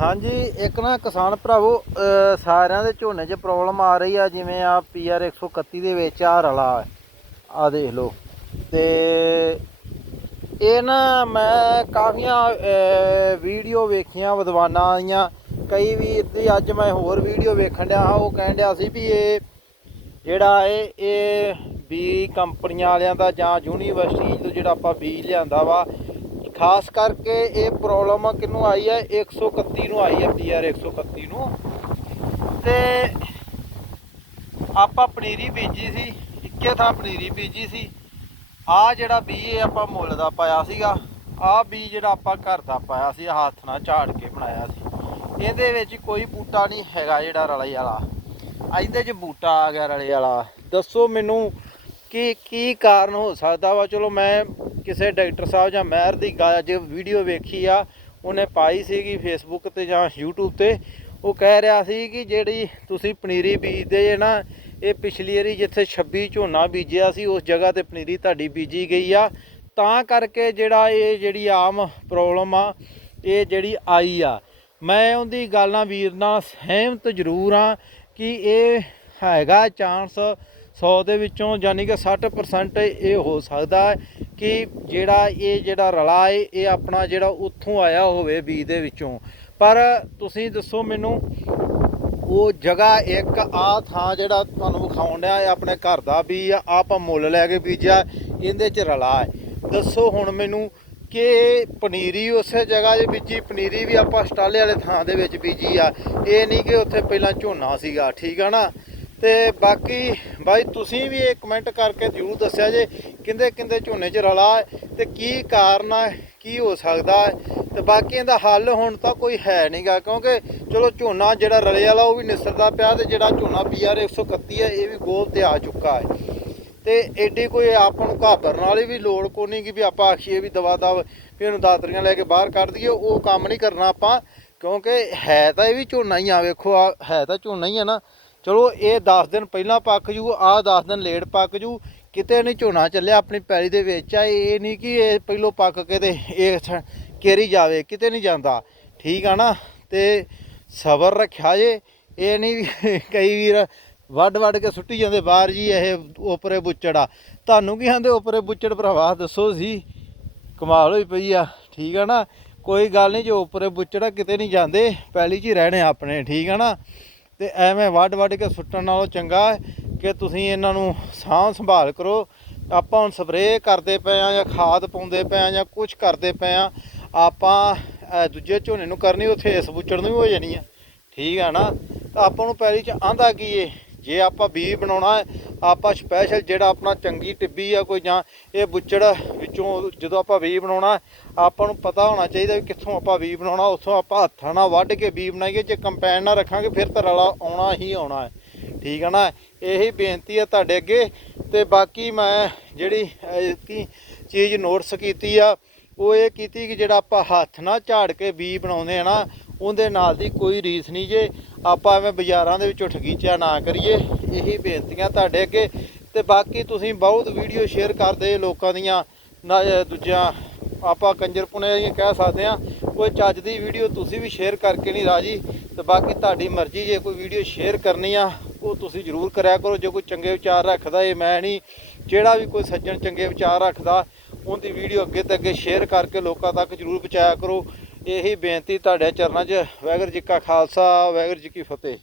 ਹਾਂਜੀ, ਇੱਕ ਨਾ ਕਿਸਾਨ ਭਰਾਵੋ ਸਾਰਿਆਂ ਦੇ ਝੋਨੇ 'ਚ ਪ੍ਰੋਬਲਮ ਆ ਰਹੀ ਆ, ਜਿਵੇਂ ਆ ਪੀਆਰ 131 ਦੇ ਵਿੱਚ ਆ ਰਲਾ ਆ ਦੇਖ ਲਓ। ਤੇ ਇਹ ਨਾ ਮੈਂ ਕਾਫੀਆਂ ਵੀਡੀਓ ਵੇਖੀਆਂ, ਵਿਦਵਾਨਾਂ ਦੀਆਂ ਕਈ ਵੀ ਦੀ ਅੱਜ ਮੈਂ ਹੋਰ ਵੀਡੀਓ ਵੇਖਣ ਡਿਆ ਹਾਂ, ਉਹ ਕਹਿਣ ਡਿਆ ਸੀ ਵੀ ਇਹ ਜਿਹੜਾ ਇਹ ਇਹ ਬੀ ਕੰਪਨੀਆਂ ਵਾਲਿਆਂ ਦਾ ਜਾਂ ਯੂਨੀਵਰਸਿਟੀ ਤੋਂ ਜਿਹੜਾ ਆਪਾਂ ਬੀਜ ਲਿਆਂਦਾ ਵਾ ਖਾਸ ਕਰਕੇ ਇਹ ਪ੍ਰੋਬਲਮ ਕਿਹਨੂੰ ਆਈ ਹੈ 131 ਨੂੰ ਆਈ ਹੈ ਪੀਆਰ 131 ਨੂੰ। ਤੇ ਆਪਾਂ ਪਨੀਰੀ ਬੀਜੀ ਸੀ, ਇੱਕੇ ਥਾਂ ਪਨੀਰੀ ਬੀਜੀ ਸੀ। ਆ ਜਿਹੜਾ ਬੀ ਇਹ ਆਪਾਂ ਮੁੱਲ ਦਾ ਪਾਇਆ ਸੀਗਾ ਆ ਬੀ ਜਿਹੜਾ ਆਪਾਂ ਘਰ ਦਾ ਪਾਇਆ ਸੀ ਹੱਥ ਨਾਲ ਝਾੜ ਕੇ ਬਣਾਇਆ ਸੀ। ਇਹਦੇ ਵਿੱਚ ਕੋਈ ਬੂਟਾ ਨਹੀਂ ਹੈਗਾ ਜਿਹੜਾ ਰਲੇ ਵਾਲਾ। ਇਹਦੇ 'ਚ ਬੂਟਾ ਆ ਗਿਆ ਰਲੇ ਵਾਲਾ। ਦੱਸੋ ਮੈਨੂੰ ਕੀ ਕੀ ਕਾਰਨ ਹੋ ਸਕਦਾ ਵਾ? ਚਲੋ ਮੈਂ ਕਿਸੇ ਡਾਕਟਰ ਸਾਹਿਬ ਜਾਂ ਮਹਿਰ ਦੀ ਗਾ- ਵੀਡੀਓ ਵੇਖੀ ਆ, ਉਹਨੇ ਪਾਈ ਸੀਗੀ ਫੇਸਬੁੱਕ ਤੇ ਜਾਂ YouTube ਤੇ, ਉਹ ਕਹਿ ਰਿਹਾ ਸੀ ਕਿ ਜਿਹੜੀ ਤੁਸੀਂ ਪਨੀਰੀ ਬੀਜਦੇ ਜੇ ਨਾ, ਇਹ ਪਿਛਲੀ ਵਾਰੀ ਜਿੱਥੇ 26 ਝੋਨਾ ਬੀਜਿਆ ਸੀ, ਉਸ ਜਗ੍ਹਾ ਤੇ ਪਨੀਰੀ ਤੁਹਾਡੀ ਬੀਜੀ ਗਈ ਆ। ਤਾਂ ਕਰਕੇ ਜਿਹੜਾ ਇਹ ਜਿਹੜੀ ਆਮ ਪ੍ਰੋਬਲਮ ਆ, ਇਹ ਜਿਹੜੀ ਆਈ ਆ। ਮੈਂ ਉਹਦੀ ਗੱਲ ਨਾਲ ਵੀਰ ਨਾਲ ਸਹਿਮਤ ਜ਼ਰੂਰ ਆ ਕਿ ਇਹ ਹੈਗਾ ਚਾਂਸ 100 ਦੇ ਵਿੱਚੋਂ ਯਾਨੀ ਕਿ 60% ਇਹ ਹੋ ਸਕਦਾ ਹੈ ਕਿ ਜਿਹੜਾ ਇਹ ਜਿਹੜਾ ਰਲਾ ਹੈ, ਇਹ ਆਪਣਾ ਜਿਹੜਾ ਉੱਥੋਂ ਆਇਆ ਹੋਵੇ ਬੀਜ ਦੇ ਵਿੱਚੋਂ। ਪਰ ਤੁਸੀਂ ਦੱਸੋ ਮੈਨੂੰ, ਉਹ ਜਗ੍ਹਾ ਇੱਕ ਆ ਥਾਂ ਜਿਹੜਾ ਤੁਹਾਨੂੰ ਵਿਖਾਉਣ ਡਿਆ ਆਪਣੇ ਘਰ ਦਾ ਵੀ ਆ ਆਪਾਂ ਮੁੱਲ ਲੈ ਕੇ ਬੀਜਿਆ, ਇਹਦੇ ਚ ਰਲਾ ਹੈ। ਦੱਸੋ ਹੁਣ ਮੈਨੂੰ ਕਿ ਪਨੀਰੀ ਉਸੇ ਜਗ੍ਹਾ 'ਤੇ ਬੀਜੀ ਪਨੀਰੀ ਵੀ ਆਪਾਂ ਸਟਾਲੇ ਵਾਲੇ ਥਾਂ ਦੇ ਵਿੱਚ ਬੀਜੀ ਆ। ਇਹ ਨਹੀਂ ਕਿ ਉੱਥੇ ਪਹਿਲਾਂ ਝੋਨਾ ਸੀਗਾ, ਠੀਕ ਆ ਨਾ? ਤੇ ਬਾਕੀ ਬਾਈ ਤੁਸੀਂ ਵੀ ਇਹ ਕਮੈਂਟ ਕਰਕੇ ਜ਼ਰੂਰ ਦੱਸਿਆ ਜੇ ਕਿੰਦੇ ਕਿੰਦੇ ਝੋਨੇ 'ਚ ਰਲਾ ਹੈ ਤੇ ਕੀ ਕਾਰਨ ਹੈ ਕੀ ਹੋ ਸਕਦਾ ਹੈ। ਤੇ ਬਾਕੀ ਇਹਦਾ ਹੱਲ ਹੁਣ ਤਾਂ ਕੋਈ ਹੈ ਨਹੀਂਗਾ ਕਿਉਂਕਿ ਚਲੋ ਝੋਨਾ ਜਿਹੜਾ ਰਲੇ ਵਾਲਾ ਉਹ ਵੀ ਨਿਸਰਦਾ ਪਿਆ ਤੇ ਜਿਹੜਾ ਝੋਨਾ ਪੀਆਰ 131 ਹੈ, ਇਹ ਵੀ ਗੋਲ ਤੇ ਆ ਚੁੱਕਾ ਹੈ। ਤੇ ਐਡੀ ਕੋਈ ਆਪਾਂ ਨੂੰ ਘਾਬਰਨ ਵਾਲੀ ਵੀ ਲੋੜ ਕੋ ਨਹੀਂ ਕਿ ਵੀ ਆਪਾਂ ਆਖੀਏ ਵੀ ਦਵਾ ਦਵ ਵੀ ਇਹਨੂੰ ਦਾਤਰੀਆਂ ਲੈ ਕੇ ਬਾਹਰ ਕੱਢ ਦਈਏ, ਉਹ ਕੰਮ ਨਹੀਂ ਕਰਨਾ ਆਪਾਂ, ਕਿਉਂਕਿ ਹੈ ਤਾਂ ਇਹ ਵੀ ਝੋਨਾ ਹੀ ਆ, ਵੇਖੋ ਆ, ਹੈ ਤਾਂ ਝੋਨਾ ਹੀ ਆ ਨਾ। ਚਲੋ, ਇਹ 10 ਦਿਨ ਪਹਿਲਾਂ ਪੱਕ ਜੂ, ਆਹ 10 ਦਿਨ ਲੇਟ ਪੱਕ ਜੂ, ਕਿਤੇ ਨਹੀਂ ਝੋਨਾ ਚੱਲਿਆ ਆਪਣੀ ਪੈਲੀ ਦੇ ਵਿੱਚ। ਆ ਇਹ ਨਹੀਂ ਕਿ ਇਹ ਪਹਿਲੋਂ ਪੱਕ ਕੇ ਤੇ ਇਹ ਸ- ਕੇਰੀ ਜਾਵੇ, ਕਿਤੇ ਨਹੀਂ ਜਾਂਦਾ। ਠੀਕ ਆ ਨਾ? ਤੇ ਸਬਰ ਰੱਖਿਆ ਜੇ। ਇਹ ਨਹੀਂ ਕਈ ਵੀਰ ਵੱਡ ਵੱਡ ਕੇ ਸੁੱਟੀ ਜਾਂਦੇ, ਬਾਹਰ ਜੀ ਇਹ ਉਪਰੇ ਬੁੱਚੜਾ ਤੁਹਾਨੂੰ ਕੀ ਆਂਦੇ ਉਪਰੇ ਬੁੱਚੜ ਭਰਾਵਾ? ਦੱਸੋ ਸੀ ਕਮਾਲ ਹੋਈ ਪਈ ਆ। ਠੀਕ ਆ ਨਾ? ਕੋਈ ਗੱਲ ਨਹੀਂ, ਜੋ ਉਪਰੇ ਬੁੱਚੜਾ ਕਿਤੇ ਨਹੀਂ ਜਾਂਦੇ। ਪਹਿਲੀ 'ਚ ਹੀ ਰਹਿਣੇ ਆਪਣੇ। ਠੀਕ ਆ ਨਾ? ਤੇ ਐਵੇਂ ਵੱਡ ਵੱਡ ਕੇ ਸੁੱਟਣ ਨਾਲੋਂ ਚੰਗਾ ਕਿ ਤੁਸੀਂ ਇਹਨਾਂ ਨੂੰ ਸਾਂਭ ਸੰਭਾਲ ਕਰੋ। ਆਪਾਂ ਹੁਣ ਸਪਰੇਅ ਕਰਦੇ ਪਏ ਆ ਜਾਂ ਖਾਦ ਪਾਉਂਦੇ ਪਏ ਆ ਜਾਂ ਕੁਝ ਕਰਦੇ ਪਏ ਆ ਆਪਾਂ ਦੂਜੇ ਝੋਨੇ ਨੂੰ ਕਰਨੀ, ਉੱਥੇ ਇਸ ਬੁੱਚੜ ਨੂੰ ਵੀ ਹੋ ਜਾਣੀ ਆ। ਠੀਕ ਆ ਨਾ? ਤਾਂ ਆਪਾਂ ਨੂੰ ਪੈਲੀ ਚ ਆਂਦਾ ਕੀ ਏ? ਜੇ ਆਪਾਂ ਬੀਜ ਬਣਾਉਣਾ ਆਪਾਂ ਸਪੈਸ਼ਲ ਜਿਹੜਾ ਆਪਣਾ ਚੰਗੀ ਟਿੱਬੀ ਆ ਕੋਈ ਜਾਂ ਇਹ ਬੁੱਚੜ ਵਿੱਚੋਂ ਜਦੋਂ ਆਪਾਂ ਬੀਜ ਬਣਾਉਣਾ, ਆਪਾਂ ਨੂੰ ਪਤਾ ਹੋਣਾ ਚਾਹੀਦਾ ਵੀ ਕਿੱਥੋਂ ਆਪਾਂ ਵੀ ਬਣਾਉਣਾ, ਉੱਥੋਂ ਆਪਾਂ ਹੱਥਾਂ ਨਾਲ ਵੱਢ ਕੇ ਬੀਜ ਬਣਾਈਏ, ਜੇ ਕੰਪੈਨ ਨਾਲ ਰੱਖਾਂਗੇ ਫਿਰ ਤਾਂ ਰਲਾ ਆਉਣਾ ਹੀ ਆਉਣਾ ਹੈ। ਠੀਕ ਹੈ ਨਾ? ਇਹੀ ਬੇਨਤੀ ਹੈ ਤੁਹਾਡੇ ਅੱਗੇ ਤੇ ਬਾਕੀ ਮੈਂ ਜਿਹੜੀ ਕੀ ਚੀਜ਼ ਨੋਟਸ ਕੀਤੀ ਆ, ਉਹ ਇਹ ਕੀਤੀ ਕਿ ਜਿਹੜਾ ਆਪਾਂ ਹੱਥ ਨਾਲ ਝਾੜ ਕੇ ਬੀਜ ਬਣਾਉਂਦੇ ਆ ਨਾ, ਉਹਦੇ ਨਾਲ ਦੀ ਕੋਈ ਰੀਸ ਨਹੀਂ ਜੇ। ਆਪਾਂ ਐਵੇਂ ਬਾਜ਼ਾਰਾਂ ਦੇ ਵਿੱਚੋਂ ਠਗੀਚਾ ਨਾ ਕਰੀਏ। ਇਹੀ ਬੇਨਤੀਆਂ ਤੁਹਾਡੇ ਅੱਗੇ। ਤੇ ਬਾਕੀ ਤੁਸੀਂ ਬਹੁਤ ਵੀਡੀਓ ਸ਼ੇਅਰ ਕਰਦੇ ਲੋਕਾਂ ਦੀਆਂ। ਨਾ ਅਹ ਦੂਜਿਆਂ, ਆਪਾਂ ਕੰਜਰਪੁਣੇ ਦੀਆਂ ਕਹਿ ਸਕਦੇ ਆ ਕੋਈ ਚੱਜ ਦੀ ਵੀਡੀਓ ਤੁਸੀਂ ਵੀ ਸ਼ੇਅਰ ਕਰਕੇ ਨਹੀਂ ਰਾਜੀ। ਤੇ ਬਾਕੀ ਤੁਹਾਡੀ ਮਰਜ਼ੀ, ਜੇ ਕੋਈ ਵੀਡੀਓ ਸ਼ੇਅਰ ਕਰਨੀ ਆ, ਉਹ ਤੁਸੀਂ ਜ਼ਰੂਰ ਕਰਿਆ ਕਰੋ। ਜੇ ਕੋਈ ਚੰਗੇ ਵਿਚਾਰ ਰੱਖਦਾ ਇਹ ਮੈਂ ਨਹੀਂ, ਜਿਹੜਾ ਵੀ ਕੋਈ ਸੱਜਣ ਚੰਗੇ ਵਿਚਾਰ ਰੱਖਦਾ, ਉਹਦੀ ਵੀਡੀਓ ਅੱਗੇ ਤੇ ਅੱਗੇ ਸ਼ੇਅਰ ਕਰਕੇ ਲੋਕਾਂ ਤੱਕ ਜ਼ਰੂਰ ਪਹੁੰਚਾਇਆ ਕਰੋ। ਇਹੀ ਬੇਨਤੀ ਤੁਹਾਡੇ ਚਰਨਾਂ 'ਚ ਵਾਹਿਗੁਰੂ ਜੀ ਕਾ ਖਾਲਸਾ ਵਾਹਿਗੁਰੂ ਜੀ ਕੀ ਫਤਿਹ।